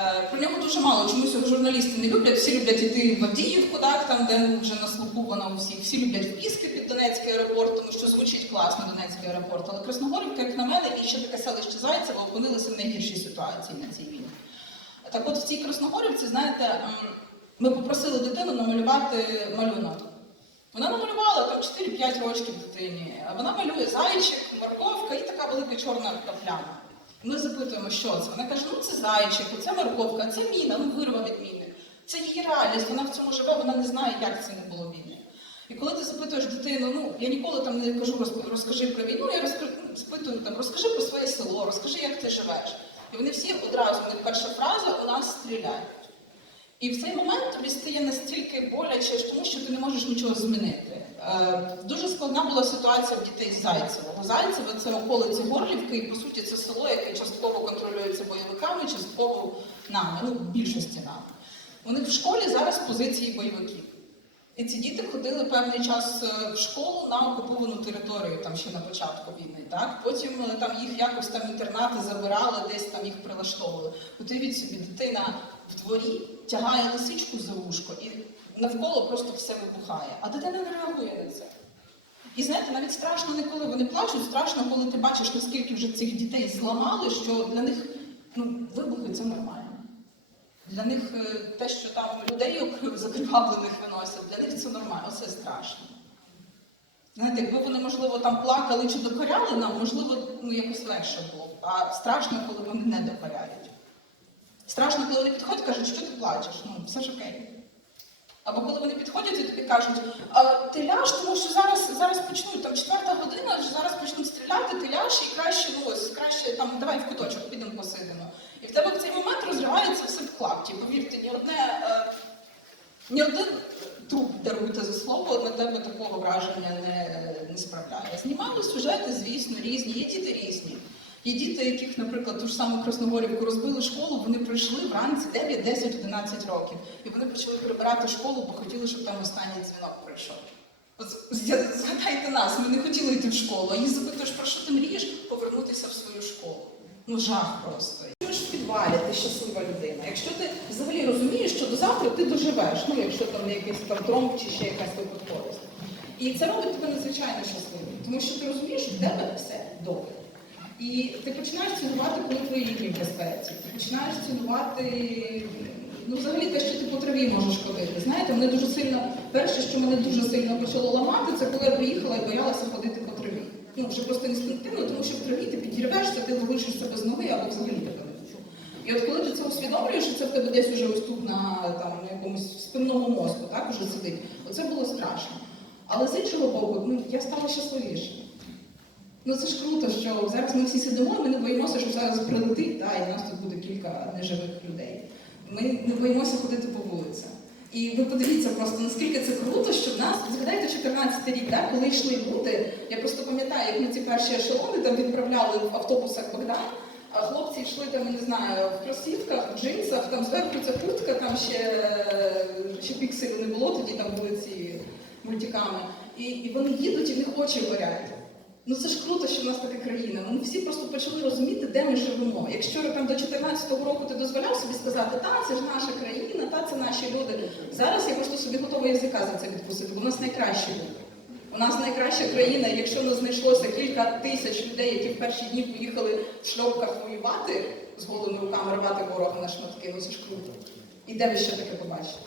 Е, Про нього дуже мало чомусь його журналісти не люблять. Всі люблять іти в Авдіївку, так, там, де вже на слуху вона у всіх. Всі люблять Піски під Донецький аеропорт, тому що звучить класно Донецький аеропорт. Але Красногорівка, як на мене, і ще таке селище Зайцево опинилися в найгіршій ситуації на цій війні. Так от в цій Красногорівці, знаєте, ми попросили дитину намалювати малюнок. Вона намалювала там 4-5 років дитині. Вона малює зайчик, морковка і така велика чорна пляма. Ми запитуємо, що це. Вона каже: ну це зайчик, це морковка, це міна, ну вирва від міни. Це її реальність, вона в цьому живе, вона не знає, як це не було війни. І коли ти запитуєш дитину, ну я ніколи там не кажу, розкажи про війну, я розкажу, ну, там, розкажи про своє село, розкажи, як ти живеш. І вони всі одразу, у них перша фраза у нас стріляють. І в цей момент тобі стає настільки боляче, тому що ти не можеш нічого змінити. Е, дуже складна була ситуація в дітей з Зайцевого. Зайцеве це околиці Горлівки, і по суті це село, яке частково контролюється бойовиками, частково нами, ну, більшості нами. У них в школі зараз позиції бойовиків. І ці діти ходили певний час е, в школу на окуповану територію, там ще на початку війни. Так? Потім е, там їх якось там інтернати забирали, десь там їх прилаштовували. Уявіть собі, дитина в дворі тягає лисичку за вушко і навколо просто все вибухає. А дитина не реагує на це. І знаєте, навіть страшно не коли вони плачуть, страшно, коли ти бачиш, наскільки вже цих дітей зламали, що для них ну, вибухи це нормально. Для них е, те, що там людей закривавлених виносять, для них це нормально, це страшно. Знаєте, якби вони, можливо, там плакали чи докоряли нам, можливо, ну, якось легше було. А страшно, коли вони не докоряють. Страшно, коли вони підходять і кажуть, що ти плачеш? Ну, все ж окей. Або коли вони підходять і тобі кажуть, ти ляж, тому що зараз, зараз почнуть, там четверта година, зараз почнуть стріляти, ти ляж і краще, ну ось, краще там давай в куточок, підемо посидимо. І в тебе в цей момент розривається все в клапті. Повірте, ні одне, е, ні один труп, даруйте за слово, на тебе такого враження не, не справляє. Знімали сюжети, звісно, різні, є діти різні. Є діти, яких, наприклад, ту ж саму Красногорівку розбили школу, вони прийшли вранці 9, 10, 11 років. І вони почали прибирати школу, бо хотіли, щоб там останній дзвінок прийшов. От згадайте нас, ми не хотіли йти в школу, а їх запитуєш, про що ти мрієш? Повернутися в свою школу. Ну жах просто. Ти ж в підвалі, ти щаслива людина. Якщо ти взагалі розумієш, що до завтра ти доживеш, ну якщо там не якийсь там тромб чи ще якась випадковість. І це робить тебе надзвичайно щасливим, тому що ти розумієш, що в тебе все добре. І ти починаєш цінувати, коли твої рідні в безпеці. Ти починаєш цінувати ну, взагалі те, що ти по траві можеш ходити. Знаєте, мене дуже сильно, перше, що мене дуже сильно почало ламати, це коли я приїхала і боялася ходити по траві. Ну, вже просто інстинктивно, тому що в траві ти підірвешся, ти залишишся без ноги або взагалі тебе не чую. І от коли ти це усвідомлюєш, що це в тебе десь уже ось тут на, там, на якомусь спинному мозку, так, уже сидить, оце було страшно. Але з іншого боку, ну, я стала щасливішою. Ну це ж круто, що зараз ми всі сидимо, ми не боїмося, що зараз прилетить, та, і в нас тут буде кілька неживих людей. Ми не боїмося ходити по вулицям. І ви подивіться просто, наскільки це круто, що в нас, згадайте 14 рік, так, коли йшли люди, я просто пам'ятаю, як ми ці перші ешелони там відправляли в автобусах Богдан, а хлопці йшли там, не знаю, в кросівках, в джинсах, там зверху ця куртка, там ще, ще пікселів не було, тоді там були ці мультиками. І, і вони їдуть і в них очі горять. Ну це ж круто, що в нас така країна. Ми всі просто почали розуміти, де ми живемо. Якщо там до 14-го року ти дозволяв собі сказати, та це ж наша країна, та це наші люди. Зараз я просто собі готова язика за це відпустити, бо в нас найкращі люди. У нас найкраща країна, якщо не знайшлося кілька тисяч людей, які в перші дні поїхали в шльопках воювати з голими руками рвати ворога на шматки, ну це ж круто. І де ви ще таке побачите?